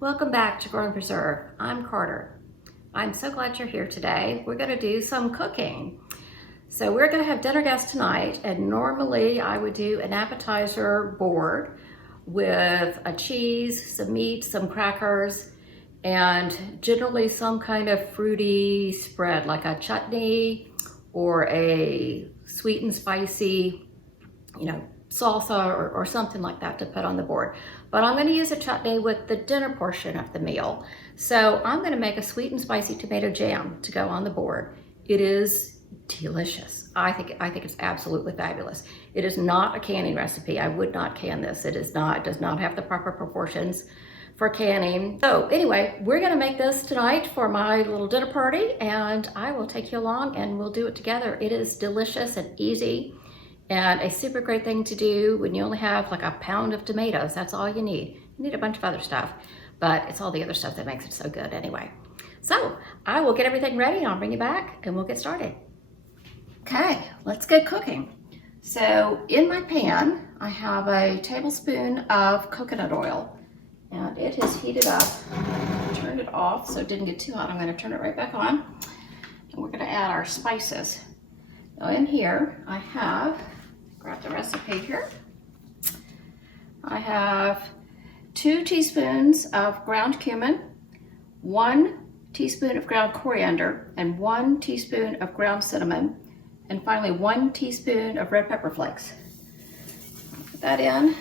Welcome back to Grow and Preserve. I'm Carter. I'm so glad you're here today. We're going to do some cooking. So we're going to have dinner guests tonight, and normally I would do an appetizer board with a cheese, some meat, some crackers, and generally some kind of fruity spread like a chutney or a sweet and spicy, salsa or something like that to put on the board. But I'm going to use a chutney with the dinner portion of the meal. So I'm going to make a sweet and spicy tomato jam to go on the board. It is delicious. I think it's absolutely fabulous. It is not a canning recipe. I would not can this. It does not have the proper proportions for canning. So anyway, we're going to make this tonight for my little dinner party, and I will take you along and we'll do it together. It is delicious and easy, and a super great thing to do when you only have like a pound of tomatoes. That's all you need. You need a bunch of other stuff, but it's all the other stuff that makes it so good anyway. So I will get everything ready. I'll bring you back and we'll get started. Okay, let's get cooking. So in my pan, I have a tablespoon of coconut oil, and it is heated up. Turn it off so it didn't get too hot. I'm going to turn it right back on, and we're going to add our spices. Now in here, I have, grab the recipe here. I have 2 teaspoons of ground cumin, 1 teaspoon of ground coriander, and 1 teaspoon of ground cinnamon, and finally 1 teaspoon of red pepper flakes. I'll put that in,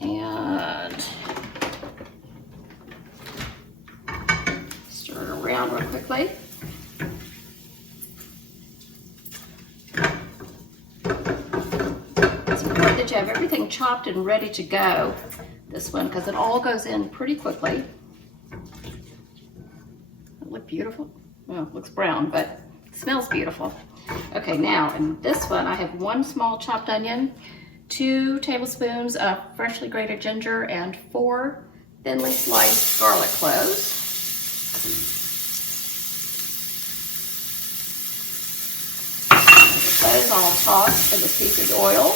and stir it around real quickly. It's important that you have everything chopped and ready to go, this one, because it all goes in pretty quickly. It look beautiful? Well, it looks brown, but it smells beautiful. Okay, now in this one I have 1 small chopped onion, 2 tablespoons of freshly grated ginger, and 4 thinly sliced garlic cloves. Those all tossed in the seasoned oil.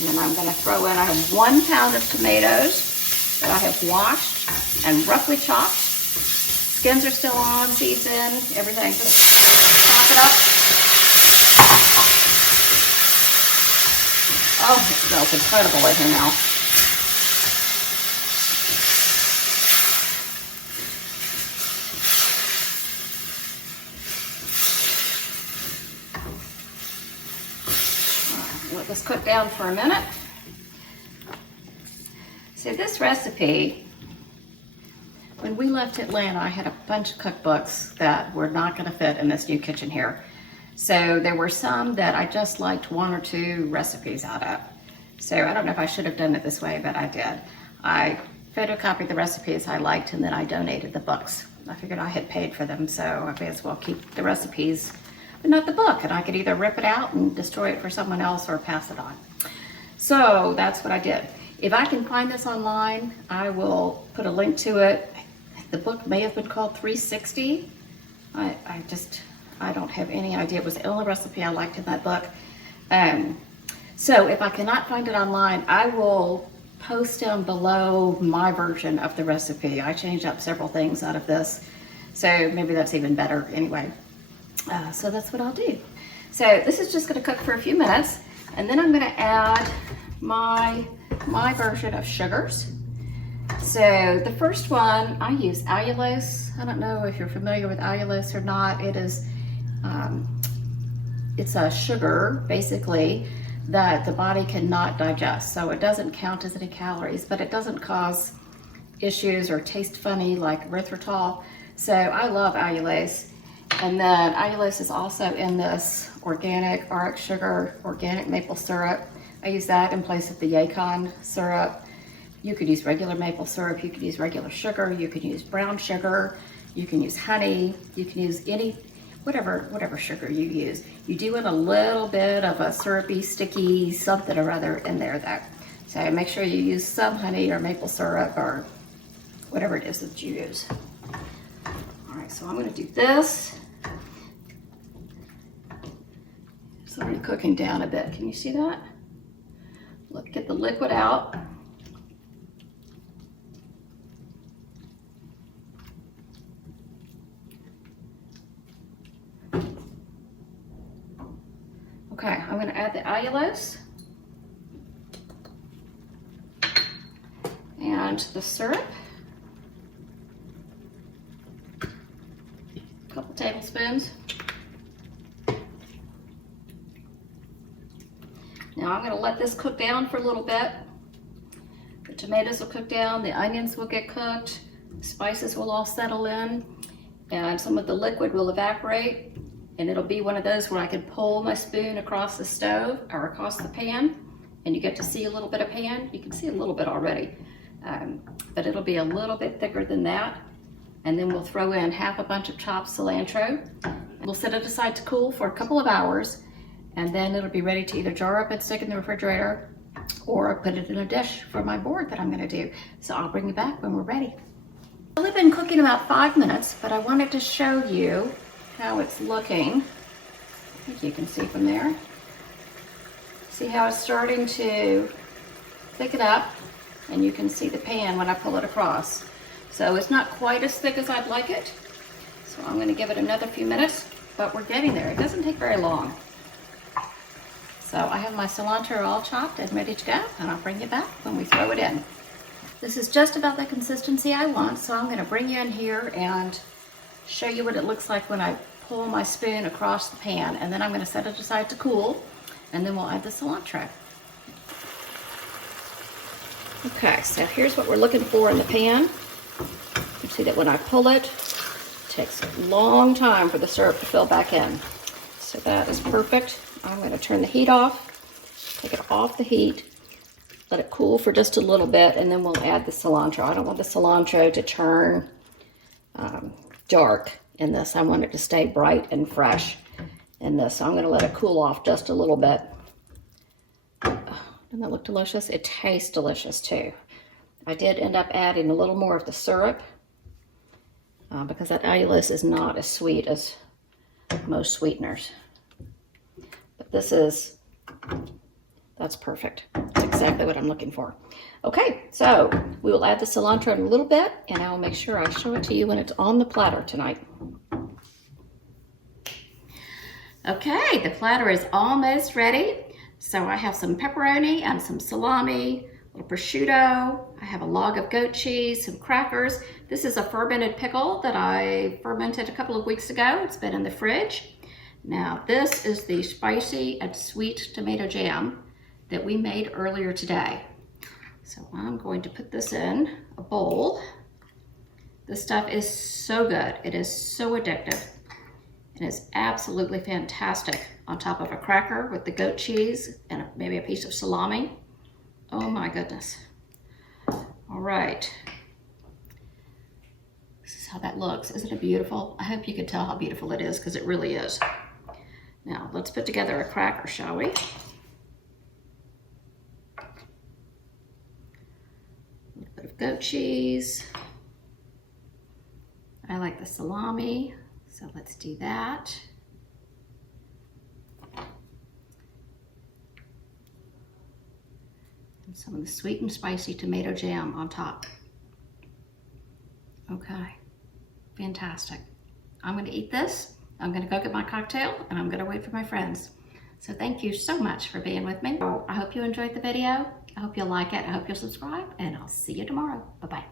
And then I'm going to throw in, I have 1 pound of tomatoes that I have washed and roughly chopped. Skins are still on, seeds in, everything. Just chop it up. Oh, it smells incredible in here now. Let this cook down for a minute. So this recipe, when we left Atlanta, I had a bunch of cookbooks that were not going to fit in this new kitchen here. So there were some that I just liked 1 or 2 recipes out of. So I don't know if I should have done it this way, but I did. I photocopied the recipes I liked, and then I donated the books. I figured I had paid for them, so I may as well keep the recipes, but not the book, and I could either rip it out and destroy it for someone else or pass it on. So that's what I did. If I can find this online, I will put a link to it. The book may have been called 360. I don't have any idea. It was the only recipe I liked in that book. So if I cannot find it online, I will post down below my version of the recipe. I changed up several things out of this, so maybe that's even better anyway. So that's what I'll do. So this is just going to cook for a few minutes, and then I'm going to add my version of sugars. So the first one, I use Allulose. I don't know if you're familiar with Allulose or not. It is, it's a sugar basically that the body cannot digest. So it doesn't count as any calories, but it doesn't cause issues or taste funny like erythritol. So I love Allulose. And then Allulose is also in this organic RX sugar, organic maple syrup. I use that in place of the Yacon syrup. You could use regular maple syrup, you could use regular sugar, you could use brown sugar, you can use honey, you can use whatever sugar you use. You do want a little bit of a syrupy, sticky something or other in there though. So make sure you use some honey or maple syrup or whatever it is that you use. All right, so I'm going to do this. It's already cooking down a bit. Can you see that? Look, get the liquid out. Okay, I'm going to add the allulose and the syrup. A couple tablespoons. Now I'm going to let this cook down for a little bit. The tomatoes will cook down, the onions will get cooked, the spices will all settle in, and some of the liquid will evaporate, and it'll be one of those where I can pull my spoon across the stove or across the pan, and you get to see a little bit of pan. You can see a little bit already, but it'll be a little bit thicker than that. And then we'll throw in half a bunch of chopped cilantro. We'll set it aside to cool for a couple of hours, and then it'll be ready to either jar up and stick in the refrigerator or put it in a dish for my board that I'm gonna do. So I'll bring you back when we're ready. Well, it's been cooking about 5 minutes, but I wanted to show you how it's looking. I think you can see from there. See how it's starting to thicken up, and you can see the pan when I pull it across. So it's not quite as thick as I'd like it. So I'm gonna give it another few minutes, but we're getting there. It doesn't take very long. So I have my cilantro all chopped and ready to go, and I'll bring you back when we throw it in. This is just about the consistency I want, so I'm gonna bring you in here and show you what it looks like when I pull my spoon across the pan, and then I'm gonna set it aside to cool, and then we'll add the cilantro. Okay, so here's what we're looking for in the pan. You see that when I pull it, it takes a long time for the syrup to fill back in. So that is perfect. I'm going to turn the heat off, take it off the heat, let it cool for just a little bit, and then we'll add the cilantro. I don't want the cilantro to turn dark in this. I want it to stay bright and fresh in this. So I'm going to let it cool off just a little bit. Doesn't that look delicious? It tastes delicious too. I did end up adding a little more of the syrup because that allulose is not as sweet as most sweeteners. But this is, that's perfect. That's exactly what I'm looking for. Okay, so we will add the cilantro in a little bit, and I will make sure I show it to you when it's on the platter tonight. Okay, the platter is almost ready. So I have some pepperoni and some salami, a little prosciutto. I have a log of goat cheese, some crackers. This is a fermented pickle that I fermented a couple of weeks ago. It's been in the fridge. Now this is the spicy and sweet tomato jam that we made earlier today. So I'm going to put this in a bowl. This stuff is so good. It is so addictive. It is absolutely fantastic on top of a cracker with the goat cheese and maybe a piece of salami. Oh my goodness. All right. This is how that looks. Isn't it beautiful? I hope you can tell how beautiful it is, because it really is. Now let's put together a cracker, shall we? A little bit of goat cheese. I like the salami, so let's do that. And some of the sweet and spicy tomato jam on top. Okay, fantastic. I'm gonna eat this. I'm gonna go get my cocktail, and I'm gonna wait for my friends. So thank you so much for being with me. I hope you enjoyed the video. I hope you'll like it. I hope you'll subscribe, and I'll see you tomorrow. Bye-bye.